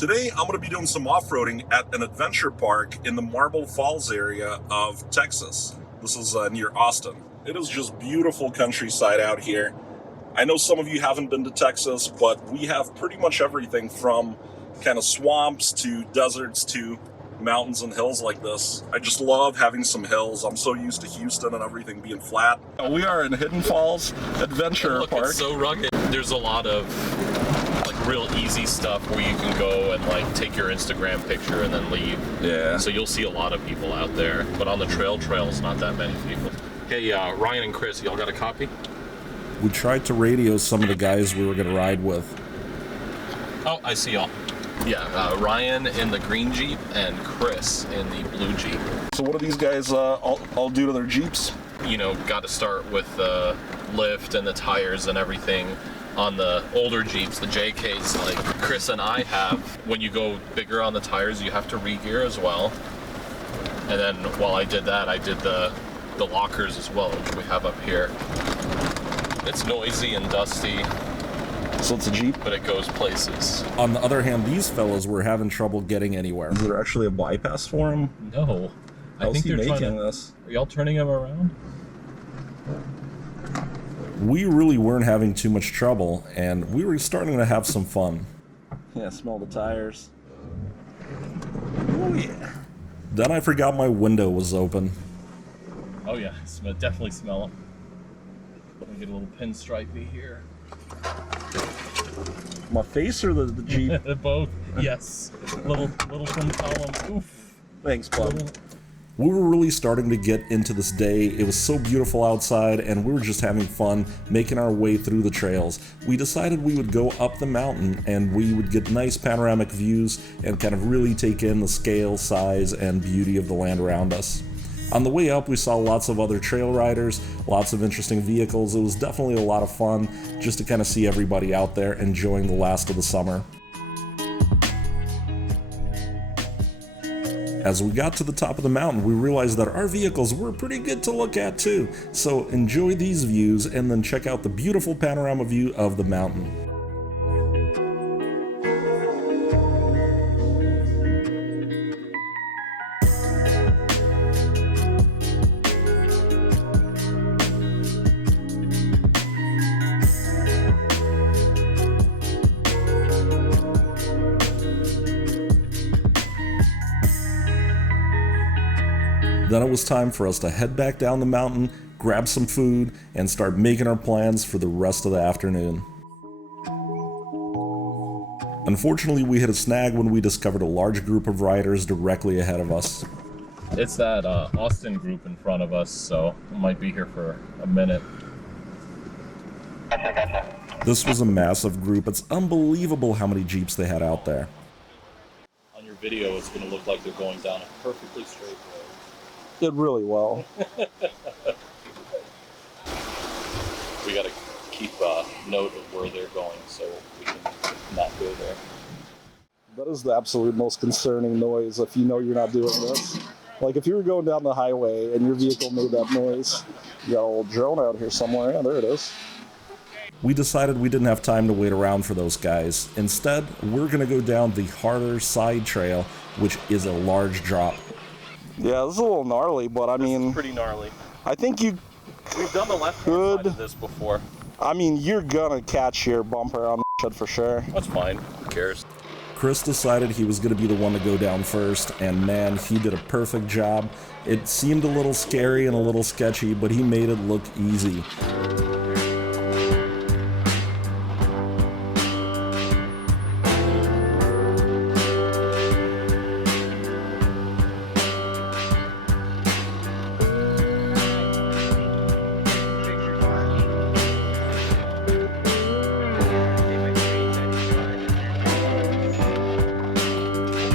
Today, I'm going to be doing some off-roading at an adventure park in the Marble Falls area of Texas. This is near Austin. It is just beautiful countryside out here. I know some of you haven't been to Texas, but we have pretty much everything from kind of swamps to deserts to mountains and hills like this. I just love having some hills. I'm so used to Houston and everything being flat. We are in Hidden Falls Adventure Park. It's so rugged. There's a lot of real easy stuff where you can go and take your Instagram picture and then leave. Yeah. So you'll see a lot of people out there, but on the trails, not that many people. Hey, Ryan and Chris, y'all got a copy? We tried to radio some of the guys we were going to ride with. Oh, I see y'all. Yeah, Ryan in the green Jeep and Chris in the blue Jeep. So what do these guys all do to their Jeeps? You know, got to start with the lift and the tires and everything. On the older Jeeps, the JKs, like Chris and I have, when you go bigger on the tires, you have to re-gear as well. And then while I did that, I did the lockers as well, which we have up here. It's noisy and dusty. So it's a Jeep? But it goes places. On the other hand, these fellas were having trouble getting anywhere. Is there actually a bypass for him? No. I think they're making this. Are y'all turning him around? We really weren't having too much trouble, and we were starting to have some fun. Yeah, smell the tires. Oh yeah. Then I forgot my window was open. Oh yeah, definitely smell it. Let me get a little pinstripey here. My face or the Jeep? Both. Yes. Little trim column. Oof. Thanks, bud. We were really starting to get into this day. It was so beautiful outside, and we were just having fun making our way through the trails. We decided we would go up the mountain and we would get nice panoramic views and kind of really take in the scale, size, and beauty of the land around us. On the way up, we saw lots of other trail riders, lots of interesting vehicles. It was definitely a lot of fun just to kind of see everybody out there enjoying the last of the summer. As we got to the top of the mountain, we realized that our vehicles were pretty good to look at too. So enjoy these views and then check out the beautiful panorama view of the mountain. Then it was time for us to head back down the mountain, grab some food, and start making our plans for the rest of the afternoon. Unfortunately, we hit a snag when we discovered a large group of riders directly ahead of us. It's that Austin group in front of us, so we might be here for a minute. This was a massive group. It's unbelievable how many Jeeps they had out there. On your video, it's going to look like they're going down a perfectly straight road. Did really well. We got to keep note of where they're going so we can not go there. That is the absolute most concerning noise if you know you're not doing this. Like if you were going down the highway and your vehicle made that noise, you got a little drone out here somewhere. Yeah, there it is. We decided we didn't have time to wait around for those guys. Instead, we're going to go down the harder side trail, which is a large drop. Yeah, this is a little gnarly, but I mean... pretty gnarly. I think you... We've done the left-hand side of this before. I mean, you're gonna catch your bumper on the shit for sure. That's fine. Who cares? Chris decided he was going to be the one to go down first, and man, he did a perfect job. It seemed a little scary and a little sketchy, but he made it look easy.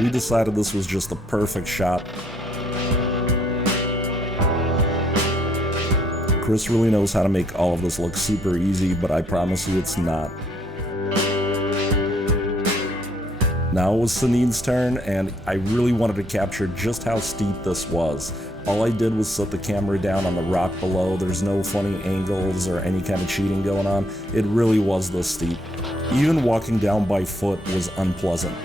We decided this was just the perfect shot. Chris really knows how to make all of this look super easy, but I promise you it's not. Now it was Sanjin's turn, and I really wanted to capture just how steep this was. All I did was set the camera down on the rock below. There's no funny angles or any kind of cheating going on. It really was this steep. Even walking down by foot was unpleasant.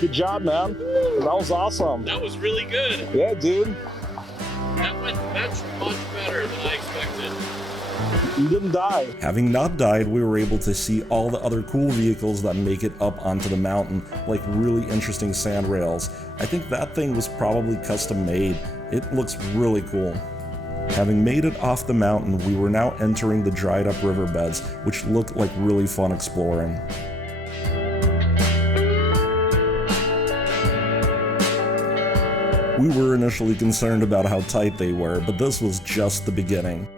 Good job, man. That was awesome. That was really good. Yeah, dude. That's much better than I expected. You didn't die. Having not died, we were able to see all the other cool vehicles that make it up onto the mountain, like really interesting sand rails. I think that thing was probably custom made. It looks really cool. Having made it off the mountain, we were now entering the dried up riverbeds, which looked like really fun exploring. We were initially concerned about how tight they were, but this was just the beginning.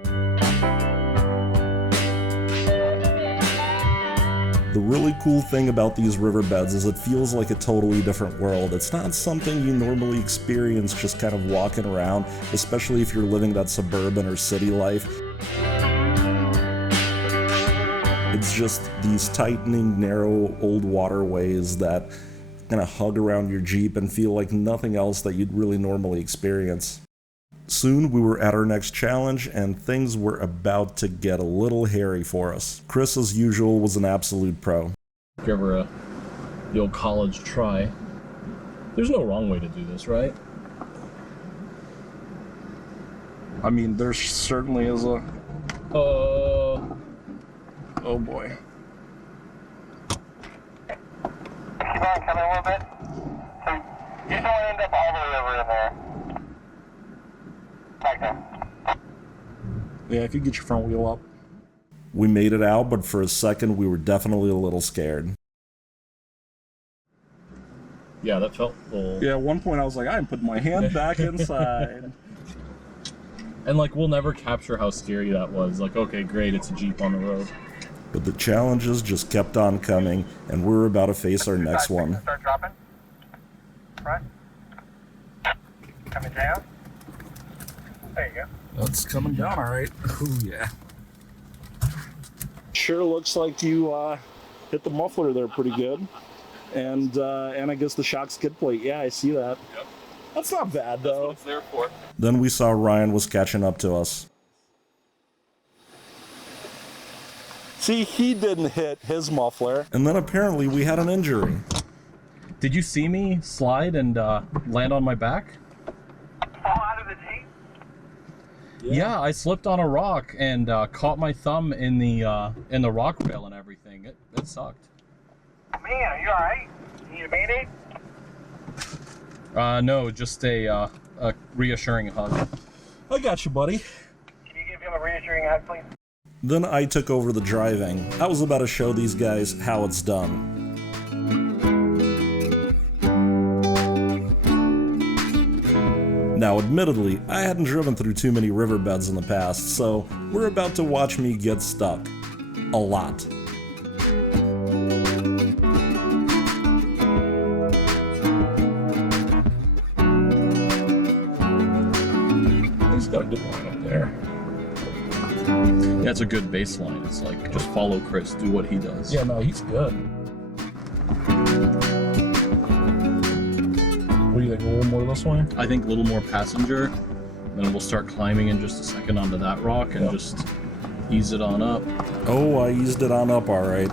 The really cool thing about these riverbeds is it feels like a totally different world. It's not something you normally experience just kind of walking around, especially if you're living that suburban or city life. It's just these tightening, narrow, old waterways that kind of hug around your Jeep and feel like nothing else that you'd really normally experience. Soon we were at our next challenge and things were about to get a little hairy for us. Chris, as usual, was an absolute pro. Give her the old college try. There's no wrong way to do this, right? I mean, there certainly is a... Oh boy. Keep on coming a little bit. So you don't want to end up all the way over in there. Back there. Yeah, if you get your front wheel up. We made it out, but for a second we were definitely a little scared. Yeah, that felt a little... Yeah, at one point I was like, I'm putting my hand back inside. And like, we'll never capture how scary that was. Like, okay, great, it's a Jeep on the road. But the challenges just kept on coming, and we were about to face our next one. Start dropping. Right. Coming down. There you go. That's coming down, all right. Ooh, yeah. Sure looks like you hit the muffler there pretty good, and I guess the shock skid plate. Yeah, I see that. Yep. That's not bad though. That's what it's there for. Then we saw Ryan was catching up to us. See, he didn't hit his muffler. And then apparently we had an injury. Did you see me slide and land on my back? Fall out of the Jeep. Yeah, I slipped on a rock and caught my thumb in the rock rail and everything. It sucked. Man, are you alright? You need a Band-Aid? No, just a reassuring hug. I got you, buddy. Can you give him a reassuring hug, please? Then I took over the driving. I was about to show these guys how it's done. Now, admittedly, I hadn't driven through too many riverbeds in the past, so we're about to watch me get stuck. A lot. He's got a good line up there. Yeah, it's a good baseline. It's like, just follow Chris, do what he does. Yeah, no, he's good. What do you think, a little more this way? I think a little more passenger, then we'll start climbing in just a second onto that rock and just ease it on up. Oh, I eased it on up alright.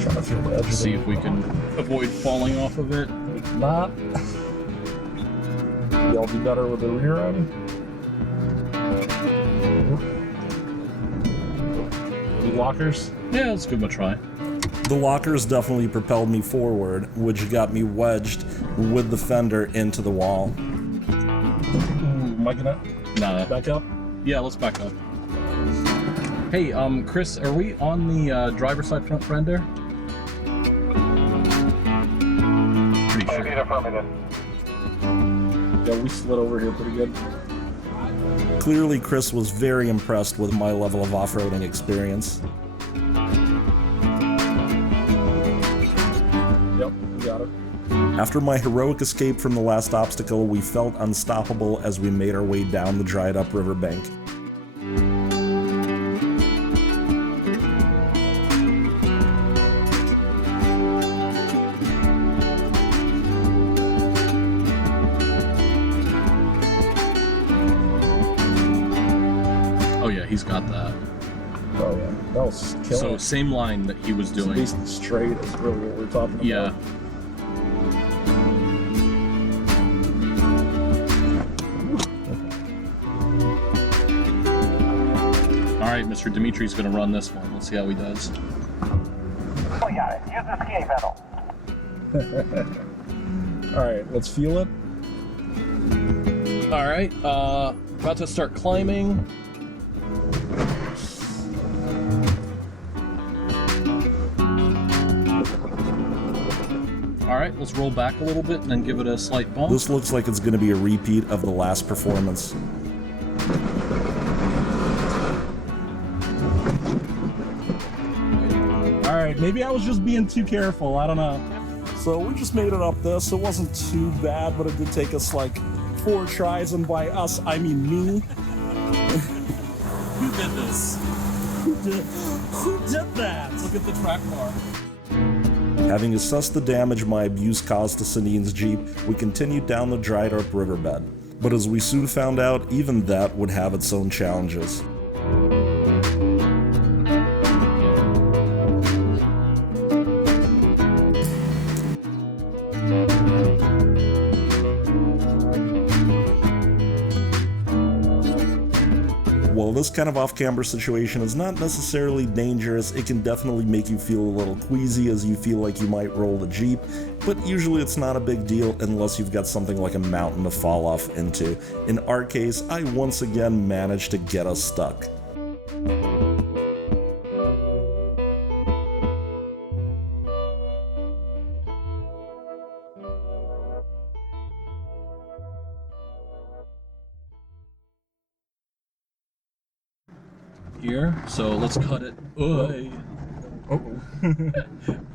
Trying to feel the edge of See it. if we can avoid falling off of it. Not. Maybe I'll be better with the rear end. The lockers. Yeah, let's give him a try. The lockers definitely propelled me forward, which got me wedged with the fender into the wall. Am I gonna Nah. back up? Yeah, let's back up. Hey, Chris, are we on the driver's side front fender? Pretty Maybe sure. the affirmative. Yeah, we slid over here pretty good. Clearly, Chris was very impressed with my level of off-roading experience. Yep, we got it. After my heroic escape from the last obstacle, we felt unstoppable as we made our way down the dried-up riverbank. Oh yeah, he's got that. Oh yeah, that was killing. So same line that he was doing. Basically straight is really what we're talking about. Yeah. All right, Mr. Dimitri's gonna run this one. Let's see how he does. We got it. Use the skiing pedal. All right, let's feel it. All right, about to start climbing. All right, let's roll back a little bit and then give it a slight bump. This looks like it's going to be a repeat of the last performance. All right, maybe I was just being too careful. I don't know. So we just made it up this. It wasn't too bad, but it did take us like 4 tries, and by us, I mean me. Who did this? Who did that? Look at the track bar. Having assessed the damage my abuse caused to Sanjin's Jeep, we continued down the dried up riverbed. But as we soon found out, even that would have its own challenges. While this kind of off-camber situation is not necessarily dangerous, it can definitely make you feel a little queasy as you feel like you might roll the Jeep, but usually it's not a big deal unless you've got something like a mountain to fall off into. In our case, I once again managed to get us stuck. Here, so let's cut it. Oy. Oh.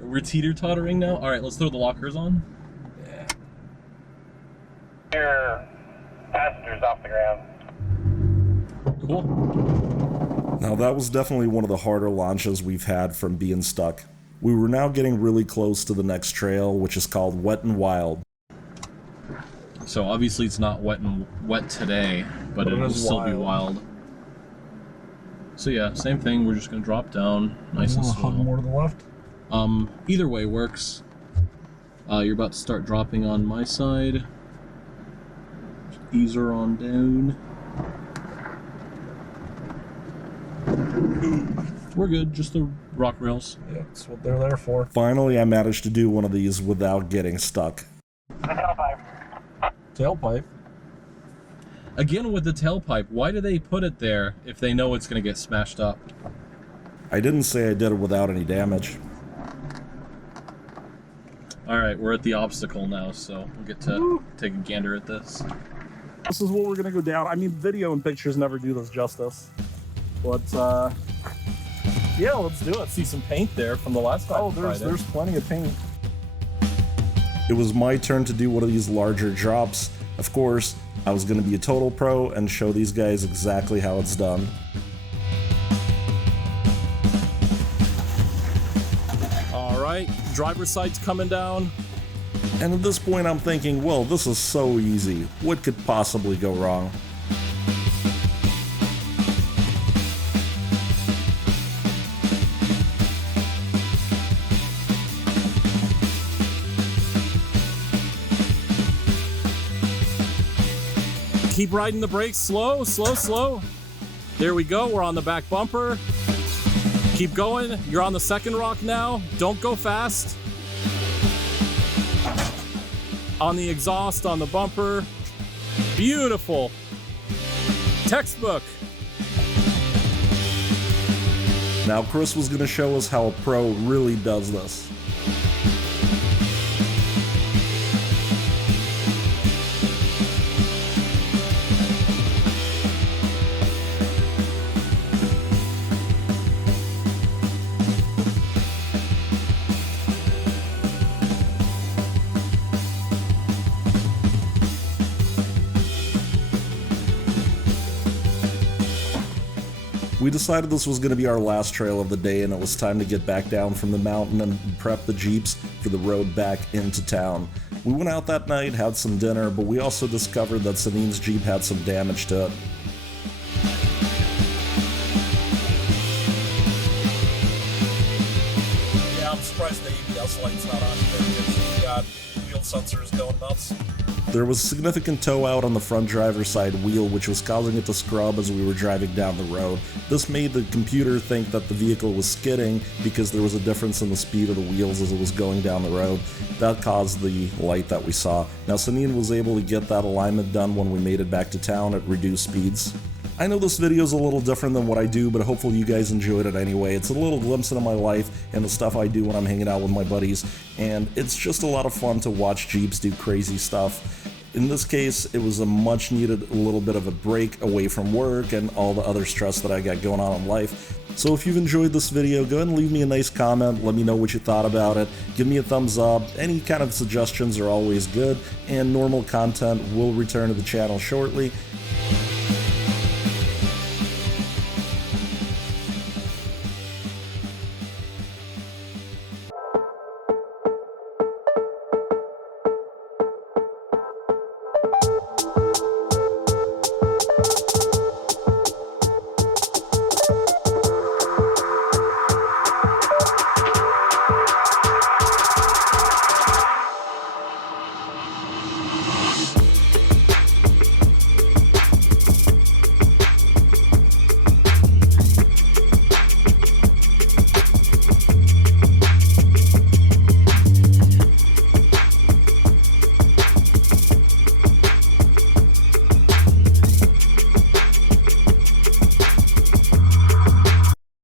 We're teeter-tottering now. All right, let's throw the lockers on. Your passengers off the ground. Cool. Now that was definitely one of the harder launches we've had from being stuck. We were now getting really close to the next trail, which is called Wet and Wild. So obviously it's not wet today, but it will still be wild. So yeah, same thing. We're just gonna drop down, nice and slow. More to the left. Either way works. You're about to start dropping on my side. Just ease her on down. We're good. Just the rock rails. Yeah, that's what they're there for. Finally, I managed to do one of these without getting stuck. The tailpipe. Tailpipe. Again with the tailpipe, why do they put it there if they know it's going to get smashed up? I didn't say I did it without any damage. Alright, we're at the obstacle now, so we'll get to take a gander at this. This is what we're gonna go down. I mean, video and pictures never do this justice. But, yeah, let's do it. See some paint there from the last time. Oh, there's plenty of paint. It was my turn to do one of these larger drops. Of course, I was going to be a total pro and show these guys exactly how it's done. Alright, driver's side's coming down. And at this point I'm thinking, well, this is so easy. What could possibly go wrong? Keep riding the brakes, slow, slow, slow. There we go, we're on the back bumper. Keep going, you're on the second rock now. Don't go fast. On the exhaust, on the bumper. Beautiful. Textbook. Now Chris was going to show us how a pro really does this. We decided this was going to be our last trail of the day and it was time to get back down from the mountain and prep the Jeeps for the road back into town. We went out that night, had some dinner, but we also discovered that Sanjin's Jeep had some damage to it. this light's not on because you got wheel sensors going nuts. There was significant tow out on the front driver's side wheel, which was causing it to scrub as we were driving down the road. This made the computer think that the vehicle was skidding because there was a difference in the speed of the wheels as it was going down the road. That caused the light that we saw. Now, Sanjin was able to get that alignment done when we made it back to town at reduced speeds. I know this video is a little different than what I do, but hopefully you guys enjoyed it anyway. It's a little glimpse into my life and the stuff I do when I'm hanging out with my buddies, and it's just a lot of fun to watch Jeeps do crazy stuff. In this case, it was a much needed little bit of a break away from work and all the other stress that I got going on in life. So if you've enjoyed this video, go ahead and leave me a nice comment, let me know what you thought about it, give me a thumbs up, any kind of suggestions are always good, and normal content will return to the channel shortly.